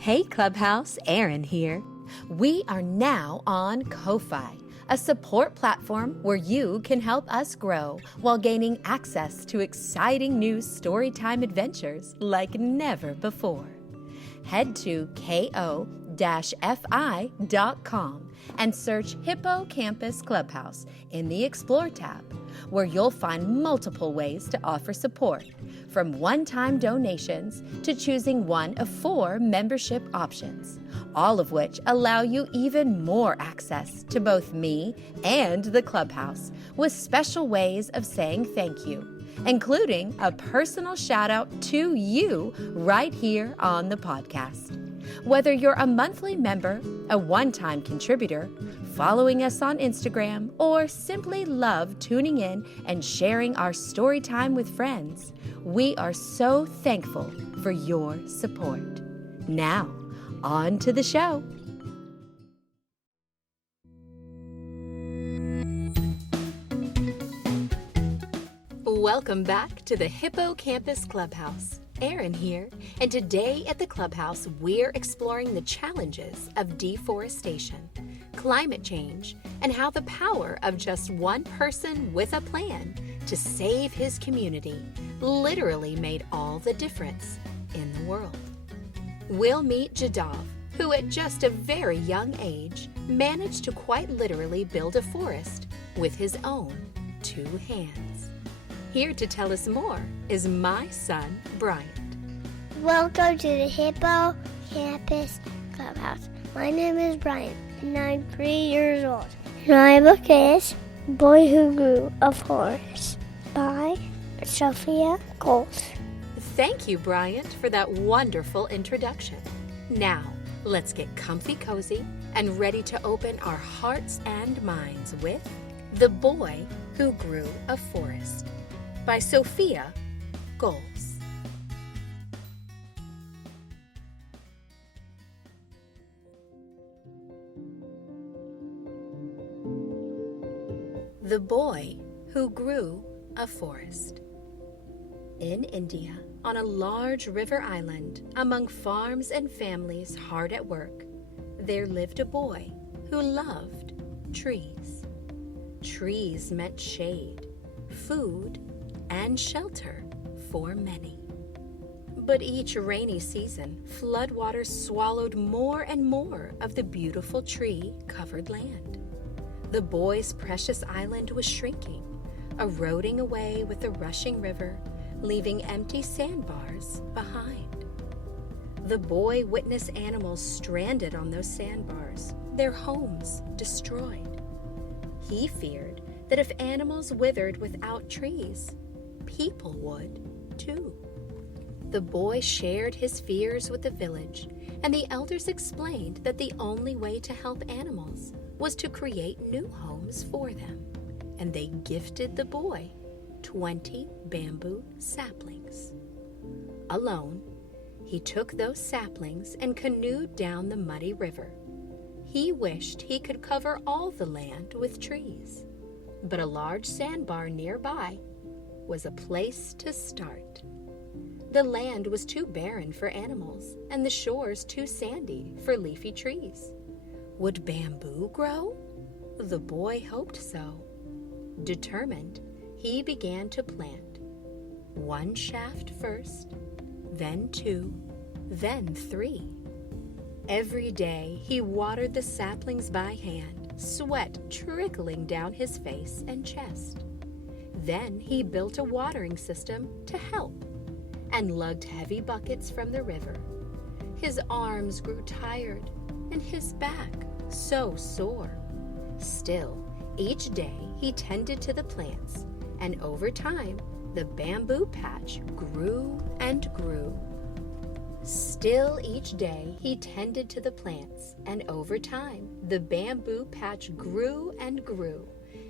Hey Clubhouse, Erin here. We are now on Ko-Fi, a support platform where you can help us grow while gaining access to exciting new Storytime adventures like never before. Head to ko-fi.com and search Hippocampus Clubhouse in the Explore tab, where you'll find multiple ways to offer support, from one-time donations to choosing one of 4 membership options, all of which allow you even more access to both me and the Clubhouse, with special ways of saying thank you, including a personal shout-out to you right here on the podcast. Whether you're a monthly member, a one-time contributor, following us on Instagram, or simply love tuning in and sharing our story time with friends, we are so thankful for your support. Now, on to the show. Welcome back to the Hippocampus Clubhouse. Erin here, and today at the Clubhouse, we're exploring the challenges of deforestation, climate change, and how the power of just one person with a plan to save his community literally made all the difference in the world. We'll meet Jadav, who at just a very young age managed to quite literally build a forest with his own 2 hands. Here to tell us more is my son, Bryant. Welcome to the Hippocampus Clubhouse. My name is Bryant, and I'm 3 years old. And my book is Boy Who Grew a Forest by Sophia Gold. Thank you, Bryant, for that wonderful introduction. Now, let's get comfy cozy and ready to open our hearts and minds with The Boy Who Grew a Forest by Sophia Gold. The Boy Who Grew a Forest. In India, on a large river island, among farms and families hard at work, there lived a boy who loved trees. Trees meant shade, food, and shelter for many. But each rainy season, floodwaters swallowed more and more of the beautiful tree-covered land. The boy's precious island was shrinking, eroding away with the rushing river, leaving empty sandbars behind. The boy witnessed animals stranded on those sandbars, their homes destroyed. He feared that if animals withered without trees, people would too. The boy shared his fears with the village, and the elders explained that the only way to help animals was to create new homes for them, and they gifted the boy 20 bamboo saplings. Alone, he took those saplings and canoed down the muddy river. He wished he could cover all the land with trees, but a large sandbar nearby was a place to start. The land was too barren for animals, and the shores too sandy for leafy trees. Would bamboo grow? The boy hoped so. Determined, he began to plant. 1 shaft first, then 2, then 3. Every day he watered the saplings by hand, sweat trickling down his face and chest. Then he built a watering system to help and lugged heavy buckets from the river. His arms grew tired and his back so sore. Still, each day he tended to the plants, and over time, the bamboo patch grew and grew. Still each day he tended to the plants, and over time, the bamboo patch grew and grew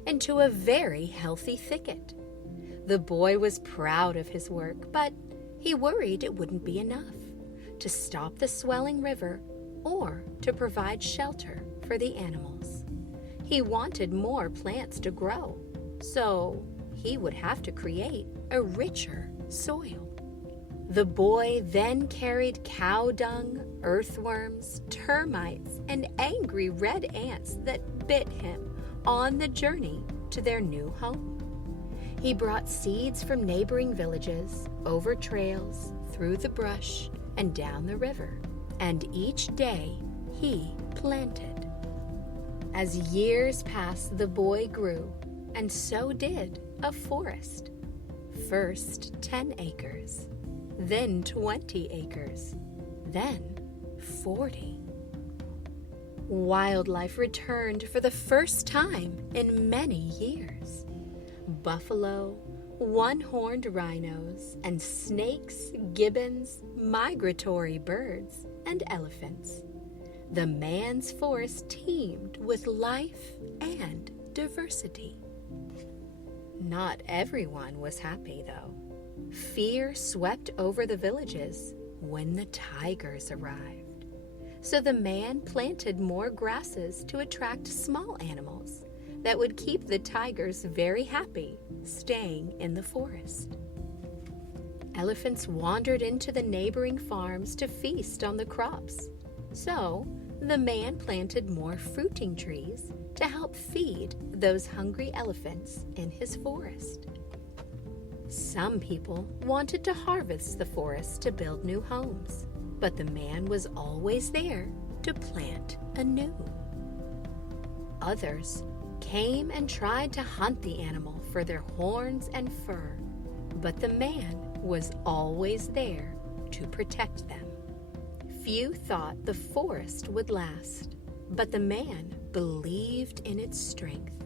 into a very healthy thicket. The boy was proud of his work, but he worried it wouldn't be enough to stop the swelling river or to provide shelter for the animals. He wanted more plants to grow, so he would have to create a richer soil. The boy then carried cow dung, earthworms, termites, and angry red ants that bit him on the journey to their new home. He brought seeds from neighboring villages, over trails, through the brush, and down the river, and each day he planted. As years passed, the boy grew, and so did a forest. First 10 acres, then 20 acres, then 40. Wildlife returned for the first time in many years. Buffalo, one-horned rhinos, and snakes, gibbons, migratory birds, and elephants. The man's forest teemed with life and diversity. Not everyone was happy, though. Fear swept over the villages when the tigers arrived. So the man planted more grasses to attract small animals that would keep the tigers very happy staying in the forest. Elephants wandered into the neighboring farms to feast on the crops. So the man planted more fruiting trees to help feed those hungry elephants in his forest. Some people wanted to harvest the forest to build new homes, but the man was always there to plant anew. Others came and tried to hunt the animal for their horns and fur, but the man was always there to protect them. Few thought the forest would last, but the man believed in its strength.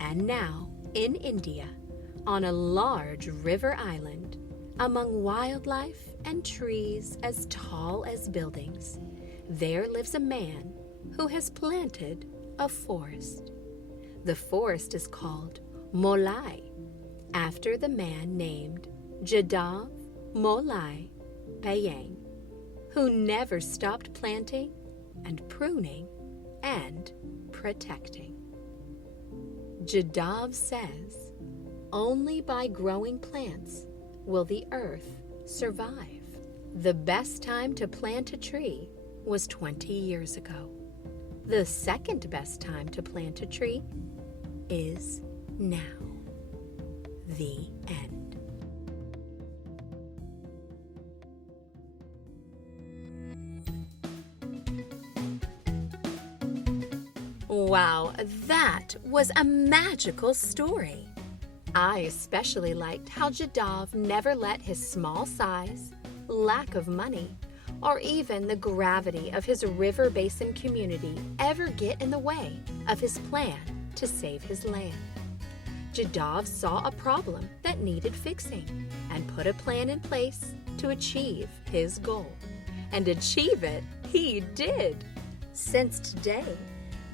And now, in India, on a large river island, among wildlife and trees as tall as buildings, there lives a man who has planted a forest. The forest is called Molai, after the man named Jadav Payeng, who never stopped planting and pruning and protecting. Jadav says, only by growing plants will the earth survive. The best time to plant a tree was 20 years ago. The second best time to plant a tree is now. The end. Wow, that was a magical story. I especially liked how Jadav never let his small size, lack of money, or even the gravity of his river basin community ever get in the way of his plan to save his land. Jadav saw a problem that needed fixing and put a plan in place to achieve his goal. And achieve it he did. Since today,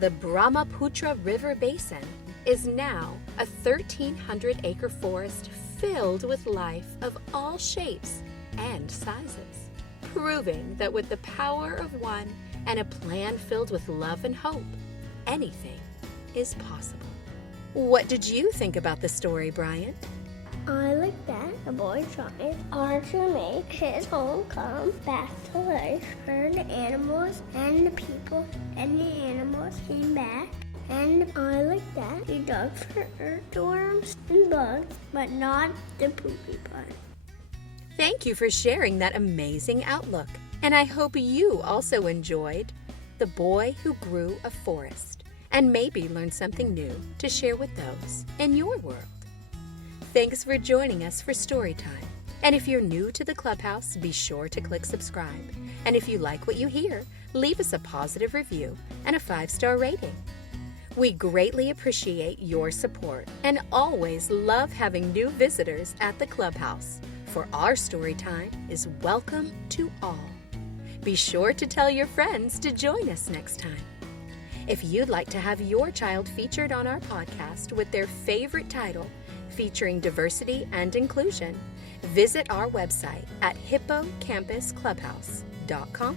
the Brahmaputra River Basin is now a 1,300-acre forest filled with life of all shapes and sizes, proving that with the power of one and a plan filled with love and hope, anything is possible. What did you think about the story, Bryant? I like that the boy tried hard to make his home come back to life. And the animals and the people and the animals came back. And I like that he dug for earthworms and bugs, but not the poopy part. Thank you for sharing that amazing outlook. And I hope you also enjoyed The Boy Who Grew a Forest, and maybe learned something new to share with those in your world. Thanks for joining us for Storytime. And if you're new to the Clubhouse, be sure to click subscribe. And if you like what you hear, leave us a positive review and a 5-star rating. We greatly appreciate your support and always love having new visitors at the Clubhouse, for our Storytime is welcome to all. Be sure to tell your friends to join us next time. If you'd like to have your child featured on our podcast with their favorite title, featuring diversity and inclusion, visit our website at hippocampusclubhouse.com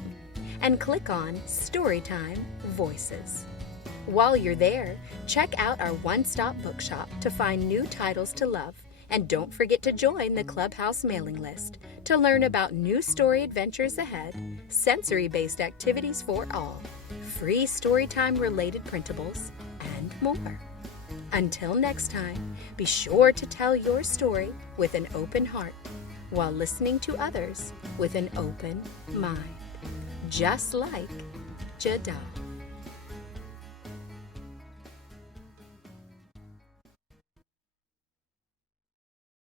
and click on Storytime Voices. While you're there, check out our one-stop bookshop to find new titles to love, and don't forget to join the Clubhouse mailing list to learn about new story adventures ahead, sensory-based activities for all, free Storytime-related printables, and more. Until next time, be sure to tell your story with an open heart while listening to others with an open mind, just like Jadav.